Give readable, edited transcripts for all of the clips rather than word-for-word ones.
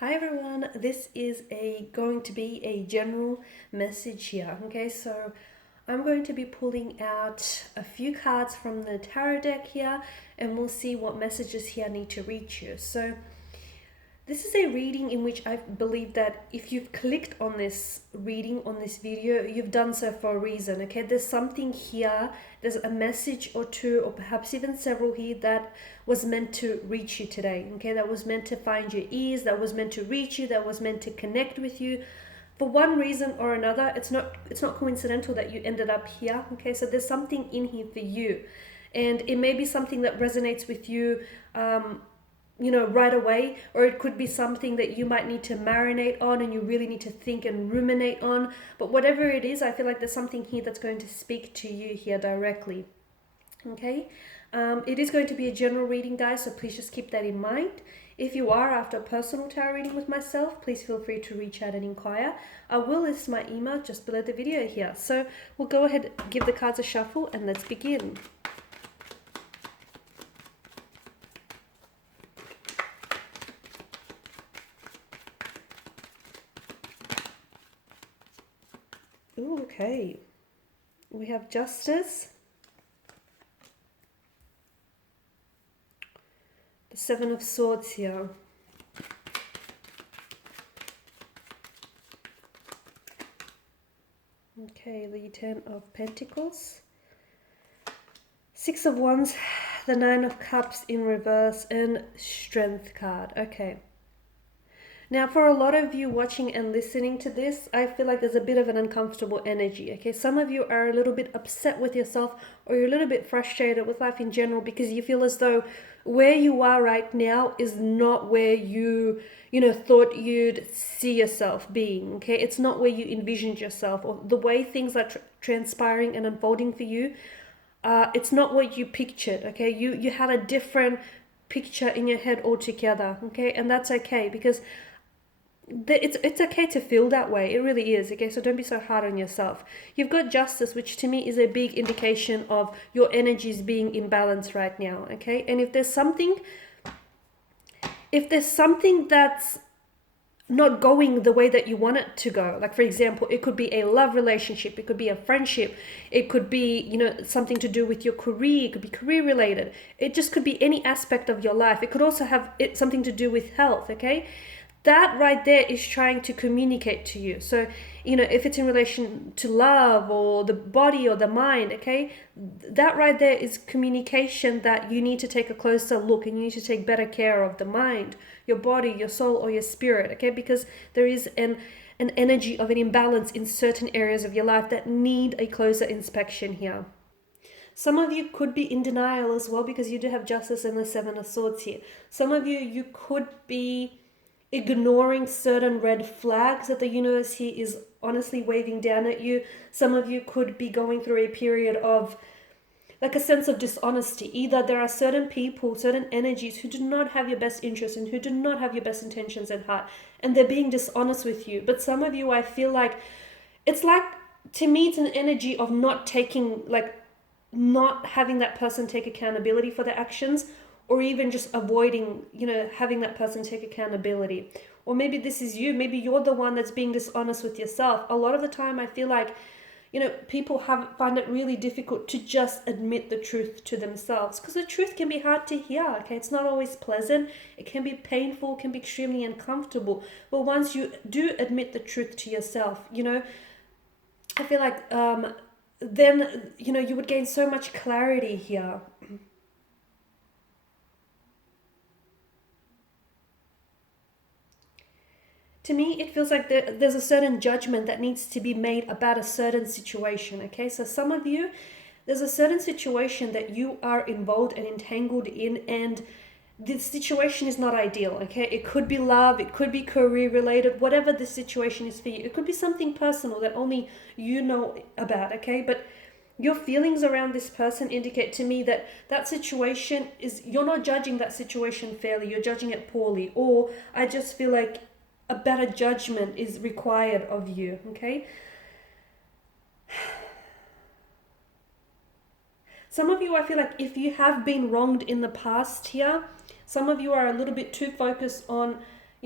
Hi everyone, this is going to be a general message here. Okay, so I'm going to be pulling out a few cards from the tarot deck here and we'll see what messages here need to reach you. So this is a reading in which I believe that if you've clicked on this reading, on this video, you've done so for a reason, okay? There's something here, there's a message or two, or perhaps even several here that was meant to reach you today, okay? That was meant to find your ears, that was meant to reach you, that was meant to connect with you. For one reason or another, it's not coincidental that you ended up here, okay? So there's something in here for you. And it may be something that resonates with you, right away, or it could be something that you might need to marinate on and you really need to think and ruminate on. But whatever it is, I feel like there's something here that's going to speak to you here directly. Okay, it is going to be a general reading, guys, so please just keep that in mind. If you are after a personal tarot reading with myself, please feel free to reach out and inquire. I will list my email just below the video here. So we'll go ahead, give the cards a shuffle, and let's begin. Ooh, okay. We have Justice, the Seven of Swords here. Okay, the Ten of Pentacles, Six of Wands, the Nine of Cups in reverse, and Strength card. Okay. Now, for a lot of you watching and listening to this, I feel like there's a bit of an uncomfortable energy, okay? Some of you are a little bit upset with yourself, or you're a little bit frustrated with life in general because you feel as though where you are right now is not where you thought you'd see yourself being, okay? It's not where you envisioned yourself, or the way things are transpiring and unfolding for you. It's not what you pictured, okay? You had a different picture in your head altogether, okay? And that's okay, because it's okay to feel that way. It really is, okay? So don't be so hard on yourself. You've got Justice, which to me is a big indication of your energies being imbalanced right now, okay? And if there's something that's not going the way that you want it to go, like for example, it could be a love relationship, it could be a friendship, it could be something to do with your career, it could be career related, it just could be any aspect of your life. It could also have something to do with health, okay? That right there is trying to communicate to you. So if it's in relation to love or the body or the mind, okay, that right there is communication that you need to take a closer look, and you need to take better care of the mind, your body, your soul, or your spirit, okay? Because there is an energy of an imbalance in certain areas of your life that need a closer inspection here. Some of you could be in denial as well, because you do have Justice and the Seven of Swords here. Some of you could be ignoring certain red flags that the universe here is honestly waving down at you. Some of you could be going through a period of like a sense of dishonesty. Either there are certain people, certain energies who do not have your best interests and who do not have your best intentions at heart, and they're being dishonest with you. But some of you, I feel like, to me, it's an energy of not having that person take accountability for their actions, or even just avoiding, having that person take accountability. Or maybe this is you. Maybe you're the one that's being dishonest with yourself. A lot of the time, I feel like, people find it really difficult to just admit the truth to themselves, because the truth can be hard to hear, okay? It's not always pleasant. It can be painful, can be extremely uncomfortable. But once you do admit the truth to yourself, I feel like then, you would gain so much clarity here. To me, it feels like there's a certain judgment that needs to be made about a certain situation, okay? So some of you, there's a certain situation that you are involved and entangled in, and the situation is not ideal, okay? It could be love, it could be career related, whatever the situation is for you. It could be something personal that only you know about, okay? But your feelings around this person indicate to me that that situation you're not judging that situation fairly, you're judging it poorly, or I just feel like a better judgment is required of you, okay? Some of you, I feel like if you have been wronged in the past here, some of you are a little bit too focused on,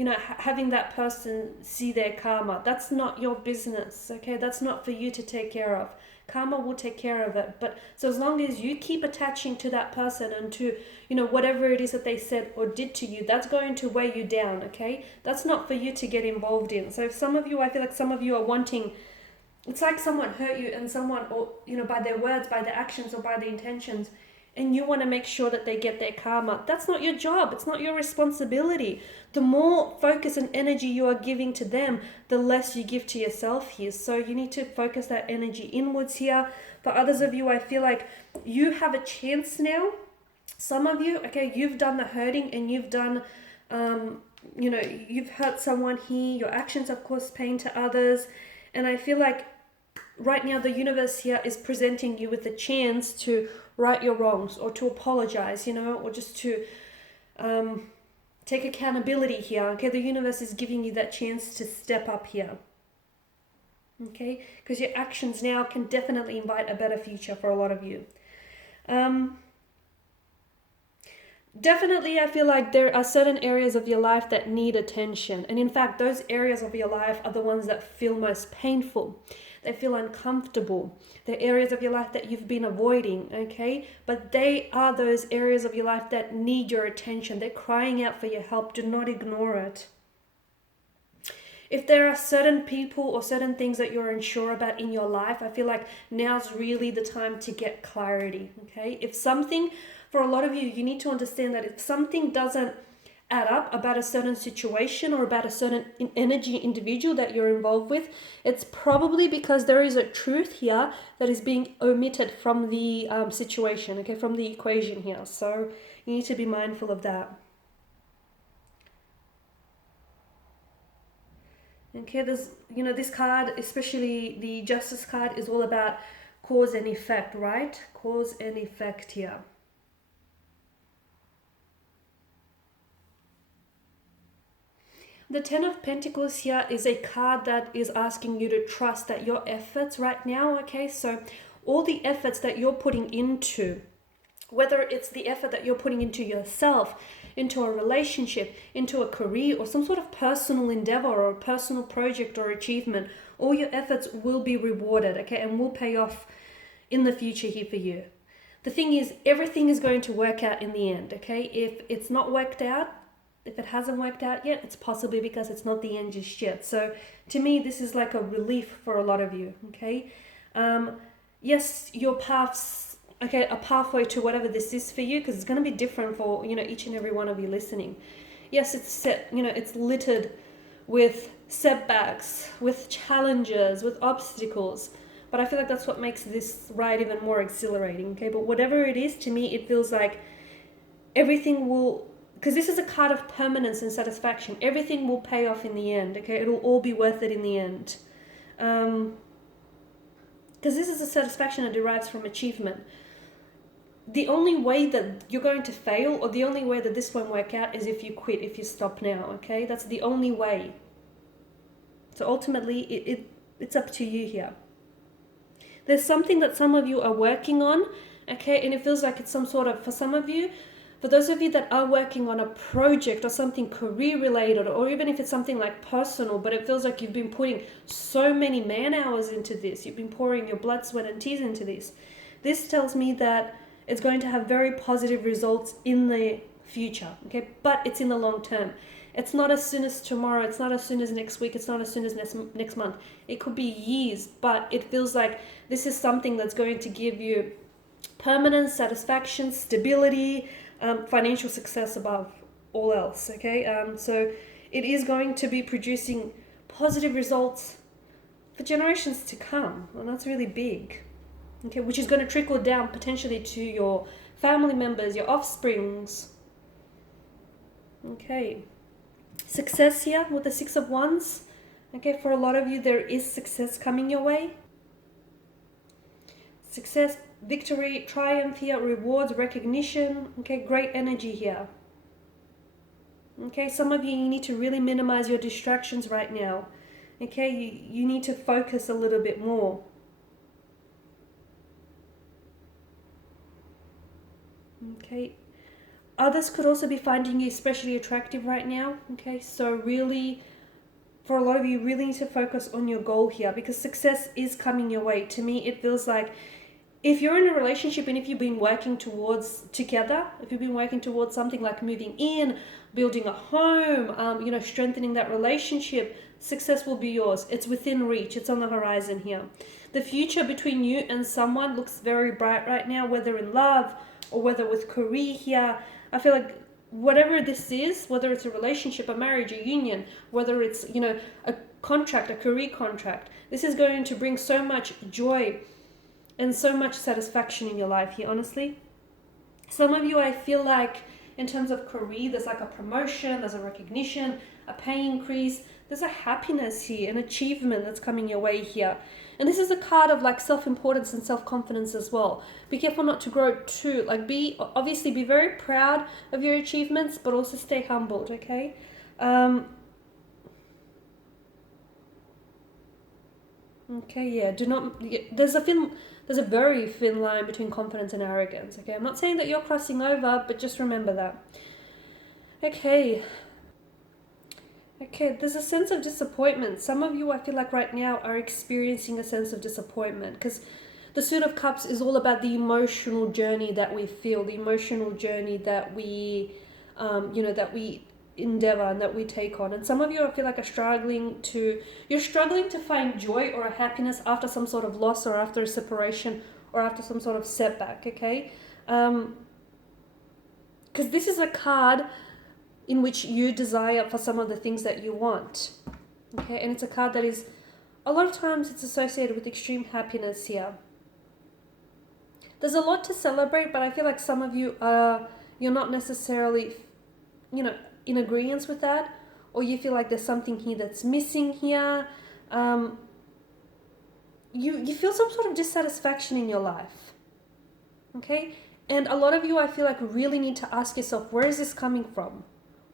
having that person see their karma. That's not your business, okay? That's not for you to take care of. Karma will take care of it. But so as long as you keep attaching to that person and to, whatever it is that they said or did to you, that's going to weigh you down, okay? That's not for you to get involved in. So if some of you, I feel like some of you are wanting, it's like someone hurt you and someone, or, by their words, by their actions, or by their intentions, and you want to make sure that they get their karma. That's not your job. It's not your responsibility. The more focus and energy you are giving to them, the less you give to yourself here. So you need to focus that energy inwards here. For others of you, I feel like you have a chance now. Some of you, okay, you've done the hurting and you've done, you've hurt someone here. Your actions have caused pain to others. And I feel like right now the universe here is presenting you with a chance to right your wrongs, or to apologize, or just to take accountability here. Okay, the universe is giving you that chance to step up here. Okay, because your actions now can definitely invite a better future for a lot of you. Definitely, I feel like there are certain areas of your life that need attention. And in fact, those areas of your life are the ones that feel most painful. They feel uncomfortable. They're areas of your life that you've been avoiding, okay? But they are those areas of your life that need your attention. They're crying out for your help. Do not ignore it. If there are certain people or certain things that you're unsure about in your life, I feel like now's really the time to get clarity, okay? If something, for a lot of you, you need to understand that if something doesn't add up about a certain situation or about a certain energy individual that you're involved with, it's probably because there is a truth here that is being omitted from the situation, okay, from the equation here. So you need to be mindful of that. Okay, there's, this card, especially the Justice card, is all about cause and effect, right? Cause and effect here. The Ten of Pentacles here is a card that is asking you to trust that your efforts right now, okay, so all the efforts that you're putting into, whether it's the effort that you're putting into yourself, into a relationship, into a career, or some sort of personal endeavor or a personal project or achievement, all your efforts will be rewarded, okay, and will pay off in the future here for you. The thing is, everything is going to work out in the end, okay? If it's not worked out, if it hasn't worked out yet, it's possibly because it's not the end just yet. So to me, this is like a relief for a lot of you, okay? Yes, your paths, okay, a pathway to whatever this is for you, because it's going to be different for, each and every one of you listening. Yes, it's set, it's littered with setbacks, with challenges, with obstacles. But I feel like that's what makes this ride even more exhilarating, okay? But whatever it is, to me, it feels like everything will, because this is a card of permanence and satisfaction. Everything will pay off in the end, okay? It'll all be worth it in the end. Because this is a satisfaction that derives from achievement. The only way that you're going to fail, or the only way that this won't work out, is if you quit, if you stop now, okay? That's the only way. So ultimately, it's up to you here. There's something that some of you are working on, okay? And it feels like it's some sort of, for some of you, for those of you that are working on a project or something career related, or even if it's something like personal, but it feels like you've been putting so many man hours into this, you've been pouring your blood, sweat and tears into this. This tells me that it's going to have very positive results in the future, okay? But it's in the long term. It's not as soon as tomorrow, it's not as soon as next week, it's not as soon as next month. It could be years, but it feels like this is something that's going to give you permanent satisfaction, stability, financial success above all else, okay? So it is going to be producing positive results for generations to come, and that's really big, okay? Which is going to trickle down potentially to your family members, your offsprings, okay? Success here with the Six of Wands, okay? For a lot of you, there is success coming your way. Success, victory, triumph here, rewards, recognition, okay? Great energy here. Okay, some of you need to really minimize your distractions right now. Okay, you need to focus a little bit more. Okay, others could also be finding you especially attractive right now. Okay, so really, for a lot of you, really need to focus on your goal here, because success is coming your way. To me, it feels like if you're in a relationship and if you've been working towards together, if you've been working towards something like moving in, building a home, strengthening that relationship, success will be yours. It's within reach. It's on the horizon here. The future between you and someone looks very bright right now, whether in love or whether with career here. I feel like whatever this is, whether it's a relationship, a marriage, a union, whether it's, a contract, a career contract, this is going to bring so much joy and so much satisfaction in your life here, honestly. Some of you, I feel like, in terms of career, there's like a promotion, there's a recognition, a pay increase, there's a happiness here, an achievement that's coming your way here. And this is a card of like self-importance and self-confidence as well. Be careful not to grow too. Like obviously be very proud of your achievements, but also stay humbled, okay? Okay, yeah, there's a very thin line between confidence and arrogance, okay? I'm not saying that you're crossing over, but just remember that. Okay, there's a sense of disappointment. Some of you, I feel like right now, are experiencing a sense of disappointment, because the Suit of Cups is all about the emotional journey that we feel, the emotional journey that we, that we endeavor and that we take on. And some of you, I feel like, are struggling to find joy or a happiness after some sort of loss or after a separation or after some sort of setback, okay? Because this is a card in which you desire for some of the things that you want, okay? And it's a card that is, a lot of times it's associated with extreme happiness here. There's a lot to celebrate, but I feel like some of you you're not necessarily, in agreement with that, or you feel like there's something here that's missing here. You feel some sort of dissatisfaction in your life, okay? And a lot of you, I feel like, really need to ask yourself, where is this coming from?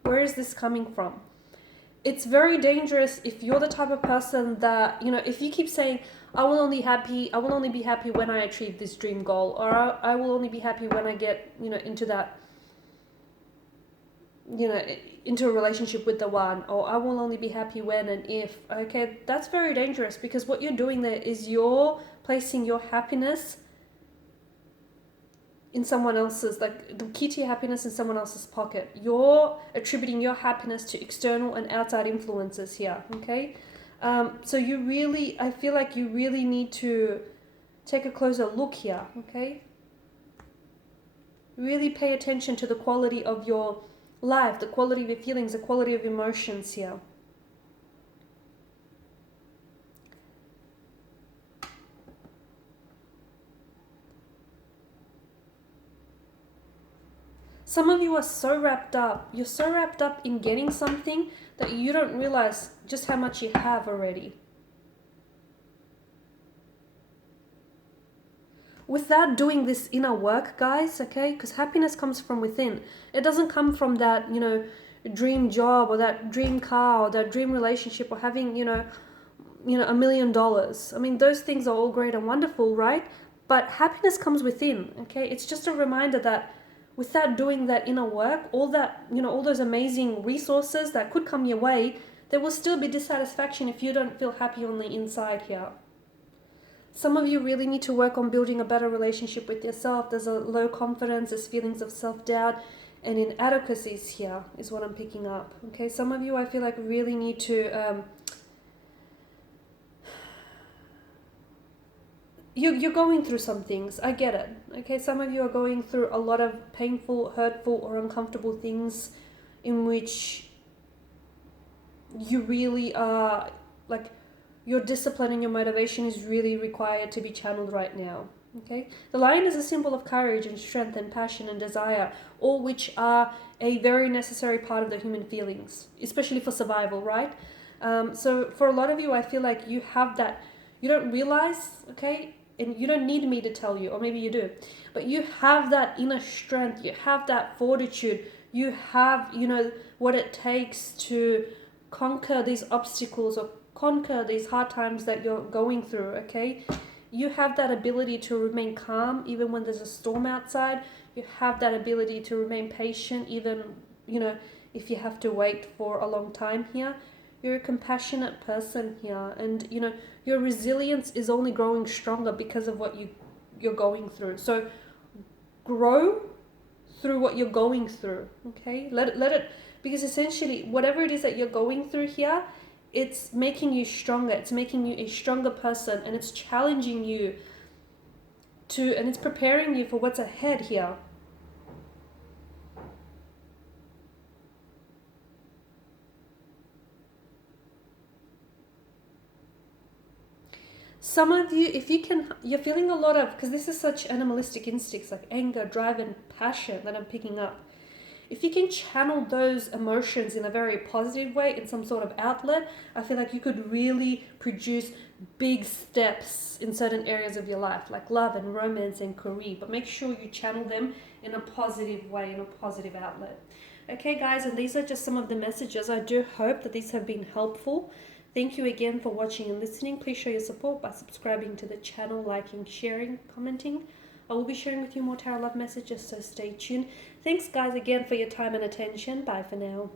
Where is this coming from? It's very dangerous if you're the type of person that, if you keep saying, I will only be happy when I achieve this dream goal, or I will only be happy when I get, into that, into a relationship with the one, or I will only be happy when and if, okay, that's very dangerous, because what you're doing there is you're placing your happiness in someone else's, like the key to your happiness in someone else's pocket. You're attributing your happiness to external and outside influences here, okay? So I feel like you really need to take a closer look here, okay? Really pay attention to the quality of your life, the quality of your feelings, the quality of emotions here. Some of you are you're so wrapped up in getting something that you don't realize just how much you have already. Without doing this inner work, guys, okay, because happiness comes from within. It doesn't come from that, dream job or that dream car or that dream relationship or having, $1 million. I mean, those things are all great and wonderful, right? But happiness comes within, okay? It's just a reminder that without doing that inner work, all those amazing resources that could come your way, there will still be dissatisfaction if you don't feel happy on the inside here. Some of you really need to work on building a better relationship with yourself. There's a low confidence, there's feelings of self-doubt and inadequacies here is what I'm picking up. Okay, some of you, I feel like, really need to... You're going through some things, I get it. Okay, some of you are going through a lot of painful, hurtful or uncomfortable things in which you really are, like, your discipline and your motivation is really required to be channeled right now, okay? The lion is a symbol of courage and strength and passion and desire, all which are a very necessary part of the human feelings, especially for survival, right? So for a lot of you, I feel like you have that, you don't realize, okay? And you don't need me to tell you, or maybe you do, but you have that inner strength, you have that fortitude, you have, what it takes to conquer these obstacles or conquer these hard times that you're going through, okay? you have that ability to remain calm even when there's a storm outside. You have that ability to remain patient even, you know, if you have to wait for a long time here. You're a compassionate person here, and you know, your resilience is only growing stronger because of what you're going through. So grow through what you're going through. Okay, let it, because essentially whatever it is that you're going through here, it's making you stronger, it's making you a stronger person, and it's challenging you to, and it's preparing you for what's ahead here. Some of you, if you can, you're feeling a lot of, because this is such animalistic instincts like anger, drive, and passion that I'm picking up. If you can channel those emotions in a very positive way, in some sort of outlet, I feel like you could really produce big steps in certain areas of your life, like love and romance and career. But make sure you channel them in a positive way, in a positive outlet. Okay, guys, and these are just some of the messages. I do hope that these have been helpful. Thank you again for watching and listening. Please show your support by subscribing to the channel, liking, sharing, commenting. I will be sharing with you more tarot love messages, so stay tuned. Thanks, guys, again for your time and attention. Bye for now.